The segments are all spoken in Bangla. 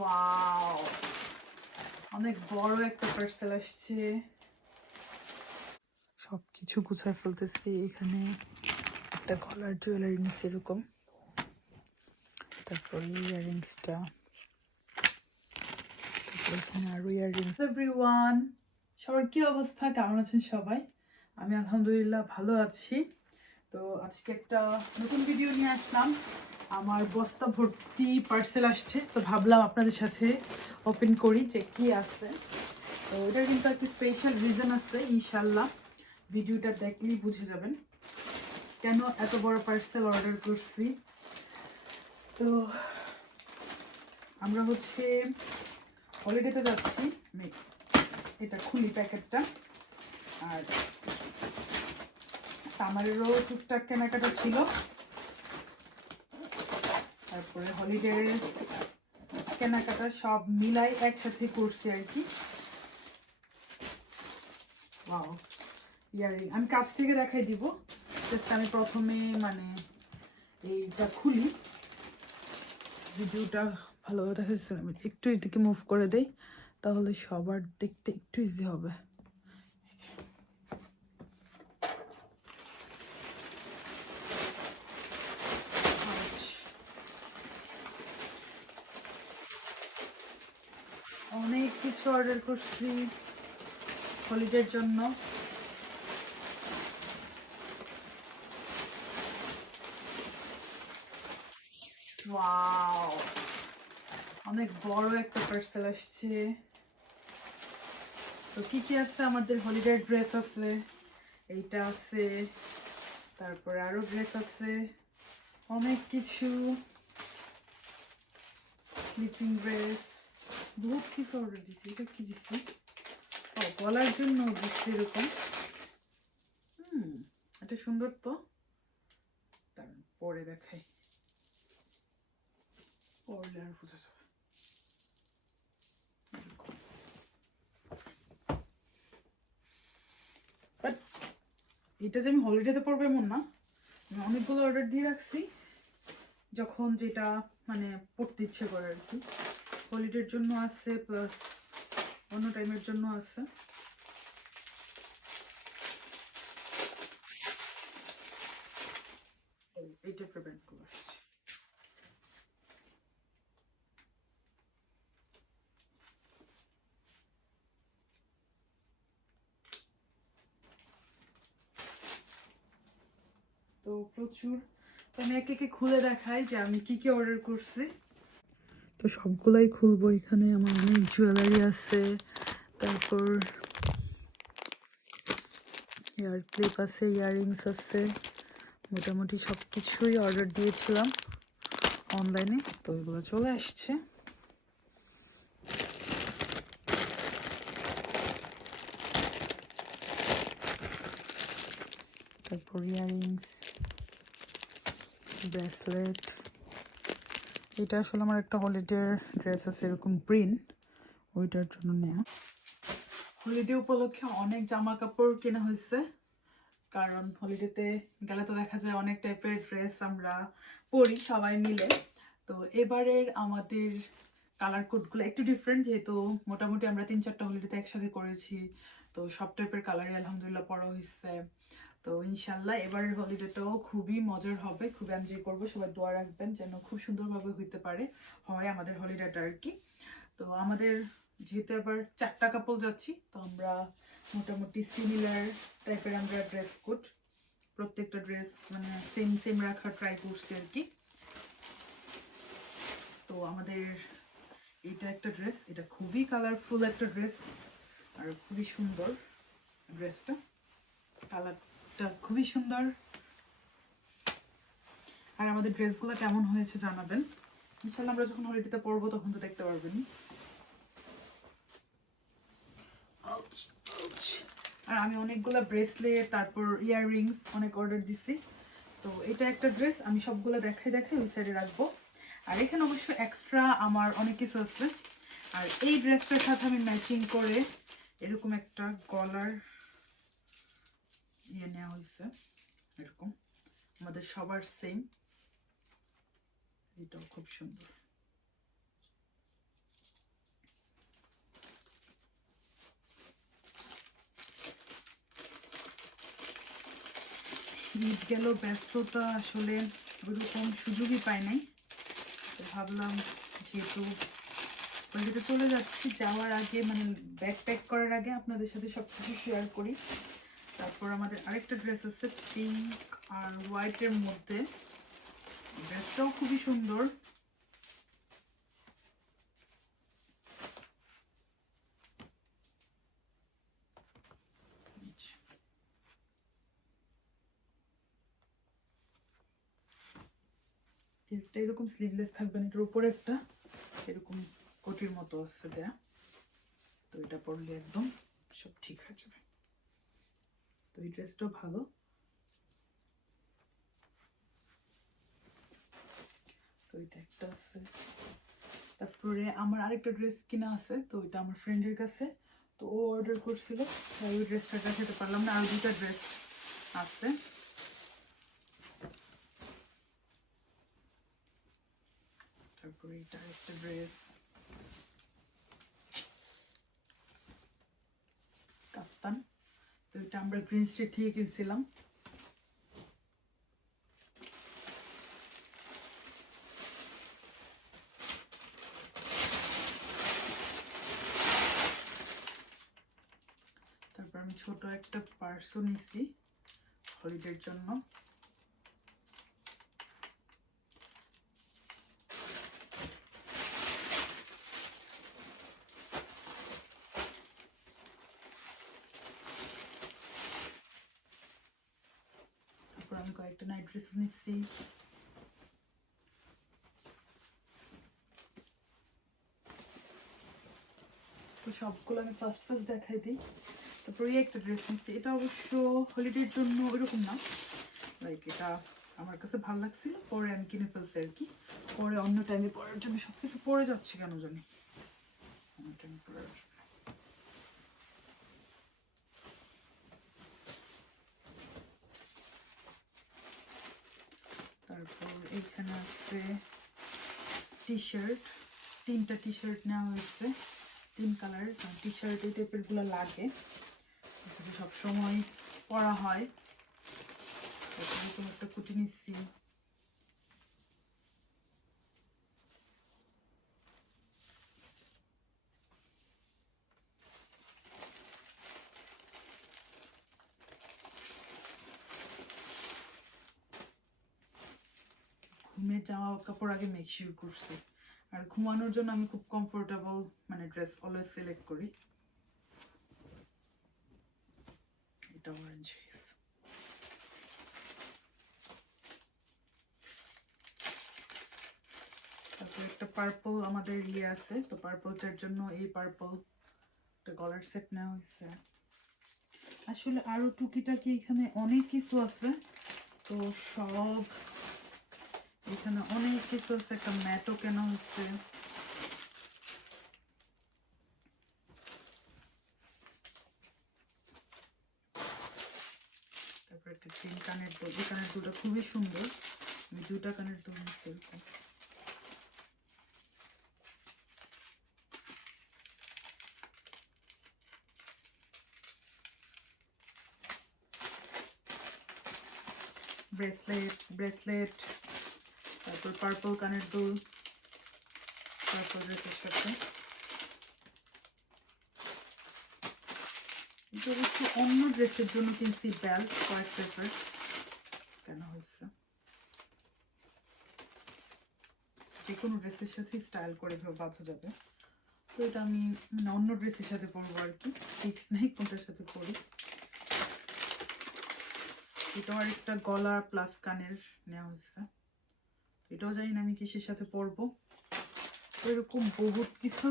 ওয়াও অনেক বড় একটা পার্সেল আসছে। সব কিছু গুছায় ফেলতেছি। এখানে একটা গলার জুয়েলারি নিচ্ছে এরকম। তারপরে ইয়াররিংসটা তারপর এখানে ইয়াররিংস সবার কি অবস্থা? কেমন আছেন সবাই? আমি আলহামদুলিল্লাহ ভালো আছি। তো আজকে একটা নতুন ভিডিও নিয়ে আসলাম। আমার বস্তা ভর্তি পার্সেল আসছে, তো ভাবলাম আপনাদের সাথে ওপেন করি যে কি আছে। তো এটার কিন্তু একটা স্পেশাল রিজন আছে ইনশাল্লাহ ভিডিওটা দেখলেই বুঝে যাবেন কেন এত বড় পার্সেল অর্ডার করছি। তো আমরা হচ্ছে হলিডেতে যাচ্ছি। এটা খুলি প্যাকেটটা আর সামারেরও টুকটাক কেনাকাটা ছিল। তারপরে হলিডের কেনাকাটা সব মিলাই একসাথে করছি আর কি। ইয়ারিং। আমি কাছ থেকে দেখাই দিব। জাস্ট আমি প্রথমে মানে এইটা খুলি। ভিডিওটা ভালোভাবে দেখাচ্ছিলাম আমি একটু এদিকে মুভ করে দেই, তাহলে সবার দেখতে একটু ইজি হবে। অনেক কিছু অর্ডার করছি হলিডের জন্য। অনেক বড় একটা পার্সেল আসছে। তো কি কি আছে? আমাদের হলিডে ড্রেস আছে, এইটা আছে, তারপরে আরও ড্রেস আছে, অনেক কিছু। স্লিপিং ড্রেস বহুত কিছু অর্ডার দিচ্ছি এটা কি দিচ্ছি ও, গলার জন্য দিচ্ছি এরকম। এটা সুন্দর তো। পরে দেখাই। এটা যে আমি হলিডেতে পড়ব এমন না। আমি অনেকগুলো অর্ডার দিয়ে রাখছি, যখন যেটা মানে পড়তে ইচ্ছে করে আর কি। হলিডের জন্য আছে প্লাস অন্য টাইমের জন্য আছে। এই- এই টাইপের ব্যান্ডগুলো আসছে। তো প্রচুর, তো আমি একে একে খুলে দেখাই যে আমি কি কি অর্ডার করছি। তো সবগুলাই খুলবো এখানে, আমার অনেক জুয়েলারি আছে। তারপর ইয়ার ক্লিপ আছে ইয়াররিংস আছে, মোটামুটি সব কিছুই অর্ডার দিয়েছিলাম অনলাইনে তো এগুলো চলে আসছে। তারপর ইয়াররিংস ব্রেসলেট এটা আসলে আমার একটা হলিডের ড্রেস আছে, এরকম প্রিন্ট ওইটার জন্য নেয়া। হলিডে উপলক্ষে অনেক জামা কাপড় কেনা হয়েছে। কারণ হলিডেতে গেলে তো দেখা যায় অনেক টাইপের ড্রেস আমরা পরি সবাই মিলে। তো এবারের আমাদের কালার কোডগুলো একটু ডিফারেন্ট যেহেতু মোটামুটি আমরা তিন চারটা হলিডেতে একসাথে করেছি। তো সব টাইপের কালারই আলহামদুলিল্লাহ পরা হয়েছে। তো ইনশাল্লাহ এবারের হলিডেটাও খুবই মজার হবে। খুবই এনজয় করব, সবাই দোয়া রাখবেন যেন খুব সুন্দরভাবে হইতে পারে, হয় আমাদের হলিডেটা আর কি তো আমাদের যেহেতু এবার চারটা কাপল যাচ্ছি, তো আমরা মোটামুটি সিমিলার টাইপের আমরা ড্রেস কোড প্রত্যেকটা ড্রেস মানে সেম সেম রাখার ট্রাই করছি আর কি তো আমাদের এটা একটা ড্রেস এটা খুবই কালারফুল একটা ড্রেস আর খুবই সুন্দর ড্রেসটা কালারটা খুবই সুন্দর। আর আমাদের ড্রেসগুলো কেমন হয়েছে জানাবেন। ইনশাল্লাহ আমরা যখন হলিডেতে পরবো তখন তো দেখতে পারবেন. আর আমি অনেকগুলো ব্রেসলেট তারপর ইয়াররিংস অনেক অর্ডার দিছি। তো এটা একটা ড্রেস আমি সবগুলো দেখাই দেখাই ওই সাইডে রাখব। আর এখানে অবশ্য এক্সট্রা আমার অনেক কিছু আছে। আর এই ড্রেসটার সাথে আমি ম্যাচিং করে এরকম একটা গলার ইয়ে নেওয়া হয়েছে, এরকম। আমাদের সবার সেম এটাও খুব সুন্দর। ঈদ গেল ব্যস্ততা আসলে ওইরকম সুযোগই পাই নাই। ভাবলাম যেহেতু কলকাতা চলে যাচ্ছি, যাওয়ার আগে মানে ব্যাগ প্যাক করার আগে আপনাদের সাথে সব কিছু শেয়ার করি। তারপর আমাদের আরেকটা ড্রেস আছে পিঙ্ক আর হোয়াইটের মধ্যে। ড্রেসটাও খুবই সুন্দর। এটা এরকম স্লিভলেস থাকবে না, এটার উপরে একটা এরকম কোটির মতো আছে দেয়া। তো এটা পরলে একদম সব ঠিক হয়ে যাবে। তো এই ড্রেসটাও ভালো। তো এটা একটা আছে। তারপরে আমার আরেকটা ড্রেস কিনা আছে, তো এটা আমার ফ্রেন্ডের কাছে। তো ও অর্ডার করছিল, তাই ওই ড্রেসটা দেখাতে পারলাম না, আর দুটা ড্রেস আছে। তারপরে এটা একটা ড্রেস। তো এটা আমরা গ্রিন স্ট্রিট থেকে কিনছিলাম। তারপর আমি ছোট একটা পার্সও নিছি হলিডের জন্য তারপর আমি ড্রেস নিচ্ছি তো সবগুলো আমি ফার্স্ট ফার্স্ট দেখাই দিই তারপরে একটা ড্রেস নিচ্ছি এটা অবশ্য হলিডের জন্য ওইরকম না লাইক এটা আমার কাছে ভালো লাগছিল পরে আমি কিনে ফেলছি আর কি পরে অন্য টাইমে পরার জন্য সব কিছু পরে যাচ্ছে কেন জানি অন্য টাইমে পরার জন্য তারপর এখানে আছে টি শার্ট তিনটা টি শার্ট নেওয়া হয়েছে, তিন কালার টি শার্ট এই টাইপেরগুলো লাগে। সবসময় পরা হয়। একটা কুটি নিচ্ছি জামা কাপড় আগে মেক শিওর করছি। আর ঘুমানোর জন্য আমি খুব কমফোর্টেবল মানে ড্রেস অলওয়েজ সিলেক্ট করি। এটা অরেঞ্জ একটা পার্পল আমাদের ইয়ে আছে, তো পার্পলটার জন্য এই পার্পল একটা গলার সেট নেওয়া হয়েছে। আসলে আরও টুকিটাকি এখানে অনেক কিছু আছে, তো সব এখানে অনেক কিছু আছে একটা ম্যাটও কেনা হচ্ছে তারপর একটা গ্রিন কানের দুল এই কানের দুলটা খুবই সুন্দর আমি দুটা কানের দুল নিচ্ছি এরকম ব্রেসলেট ব্রেসলেট তারপর পার্পল কানের দুল। পার্পল ড্রেসের সাথে এটা অন্য ড্রেসের জন্য কিনছি বেল্ট কয়েক টাইপের কেন হয়েছে? যে কোনো ড্রেসের সাথে স্টাইল করে এভাবে বাঁধা যাবে। তো এটা আমি মানে অন্য ড্রেসের সাথে পরবো আর কি। ফিক্স নেই, কোনটার সাথে পরি। এটাও আরেকটা গলা প্লাস কানের নেওয়া হয়েছে। এটাও জানি না আমি কিসের সাথে পরবো। এরকম বহুত কিছু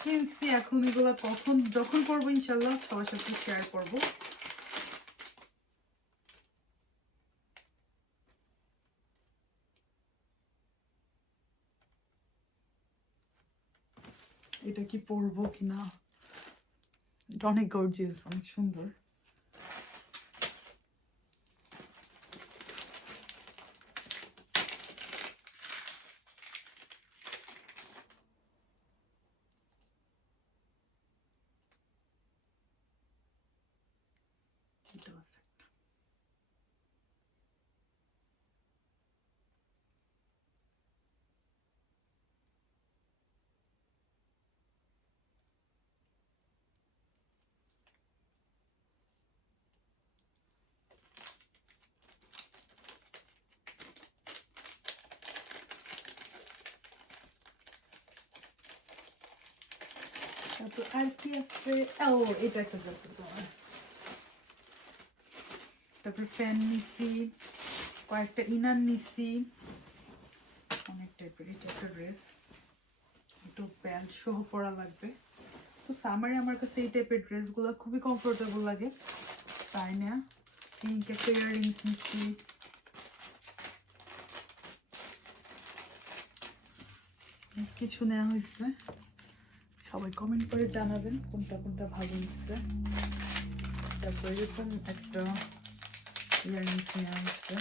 কিনছি এখন এগুলো কখন, যখন পরবো ইনশাল্লাহ সবার সাথে শেয়ার করব। এটা কি পরবো কিনা? এটা অনেক গর্জিয়াস অনেক সুন্দর এটাও আছে একটা। তারপর আর কি আছে? ও, এটা একটা ড্রেস আছে আমার। তারপর ফ্যান নিছি, কয়েকটা ইনার নিছি। অনেক টাইপের এটা একটা ড্রেস একটু প্যান্ট সহ পরা লাগবে। তো সামারে আমার কাছে এই টাইপের ড্রেসগুলো খুবই কমফোর্টেবল লাগে। তাই না? পিঙ্ক একটা ইয়াররিংস নিচ্ছি কিছু নেওয়া হয়েছে। সবাই কমেন্ট করে জানাবেন কোনটা কোনটা ভালো হচ্ছে। তারপর এরকম একটা ইয়াররিংস নেওয়া হচ্ছে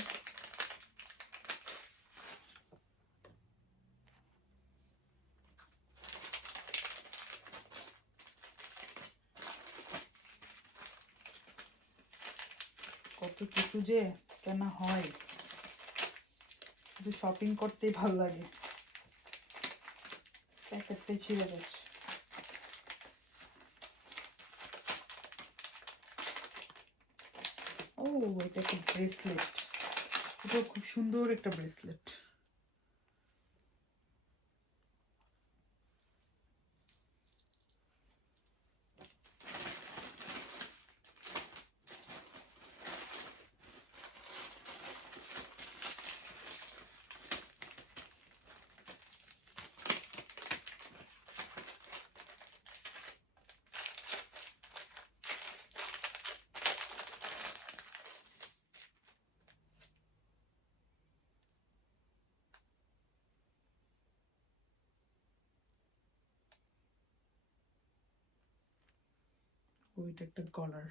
কত কিছু যে কেনা হয়। শুধু শপিং করতেই ভালো লাগে। প্যাকেটটাই ছিঁড়ে যাচ্ছে। ও এটা একটা ব্রেসলেট এটা খুব সুন্দর একটা ব্রেসলেট ওইটা একটা গলার।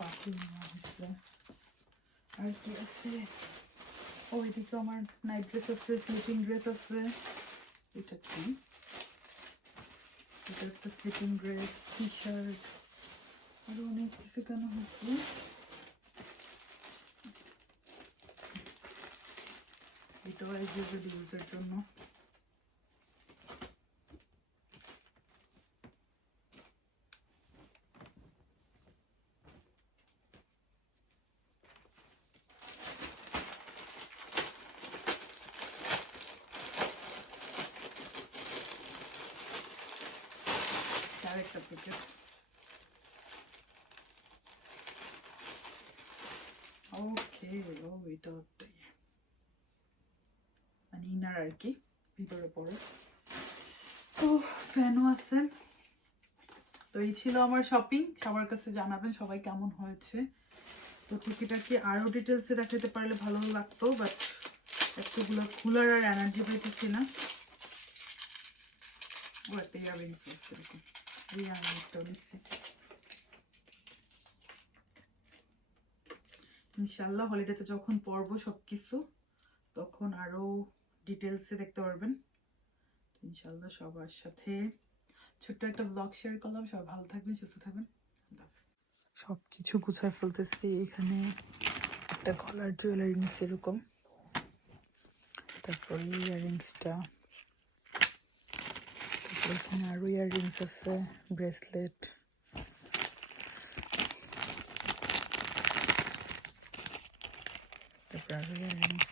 বাকি নেওয়া হচ্ছে আর কি আছে? ও এদিকে আমার নাইট ড্রেস আছে স্লিপিং ড্রেস আছে। এটা কি? এটা একটা স্লিপিং ড্রেস টি শার্ট আরও অনেক কিছু কেন হচ্ছে এটাও এক্সিবিট ইউজের জন্য আরেকটা প্যাকেট ওকে ও এটা ইনার আর কি, ভিতরে পড়ে তো ফ্যানও আছে। তো এই ছিল আমার শপিং সবার কাছে জানাবেন সবাই কেমন হয়েছে। তো টুকিটাকি আরও ডিটেলসে দেখাতে পারলে ভালো লাগতো বাট এতগুলো খুলার আর এনার্জি পাইতেছি না। ও, একটা ইয়াররিংস আছে এরকম এই ইয়াররিংসটাও ইনশাল্লাহ হলিডেতে যখন পড়ব সব কিছু তখন আরও ডিটেলসে দেখতে পারবেন। ইনশাল্লাহ সবার সাথে ছোট্ট একটা ব্লগ শেয়ার করলাম। সবাই ভালো থাকবেন, সুস্থ থাকবেন। সব কিছু গুছায় ফেলতেছি। এখানে একটা গলার জুয়েলারিংস এরকম তারপরে ইয়াররিংসটা তারপর এখানে আরও ইয়াররিংস আছে ব্রেসলেট তারপর আরও ইয়াররিংস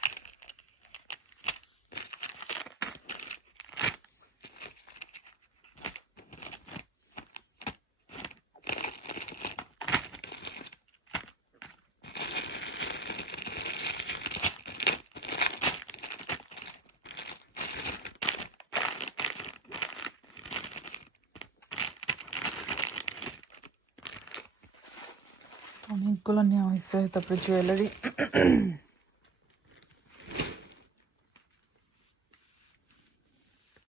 অনেকগুলো নেওয়া হয়েছে তারপরে জুয়েলারি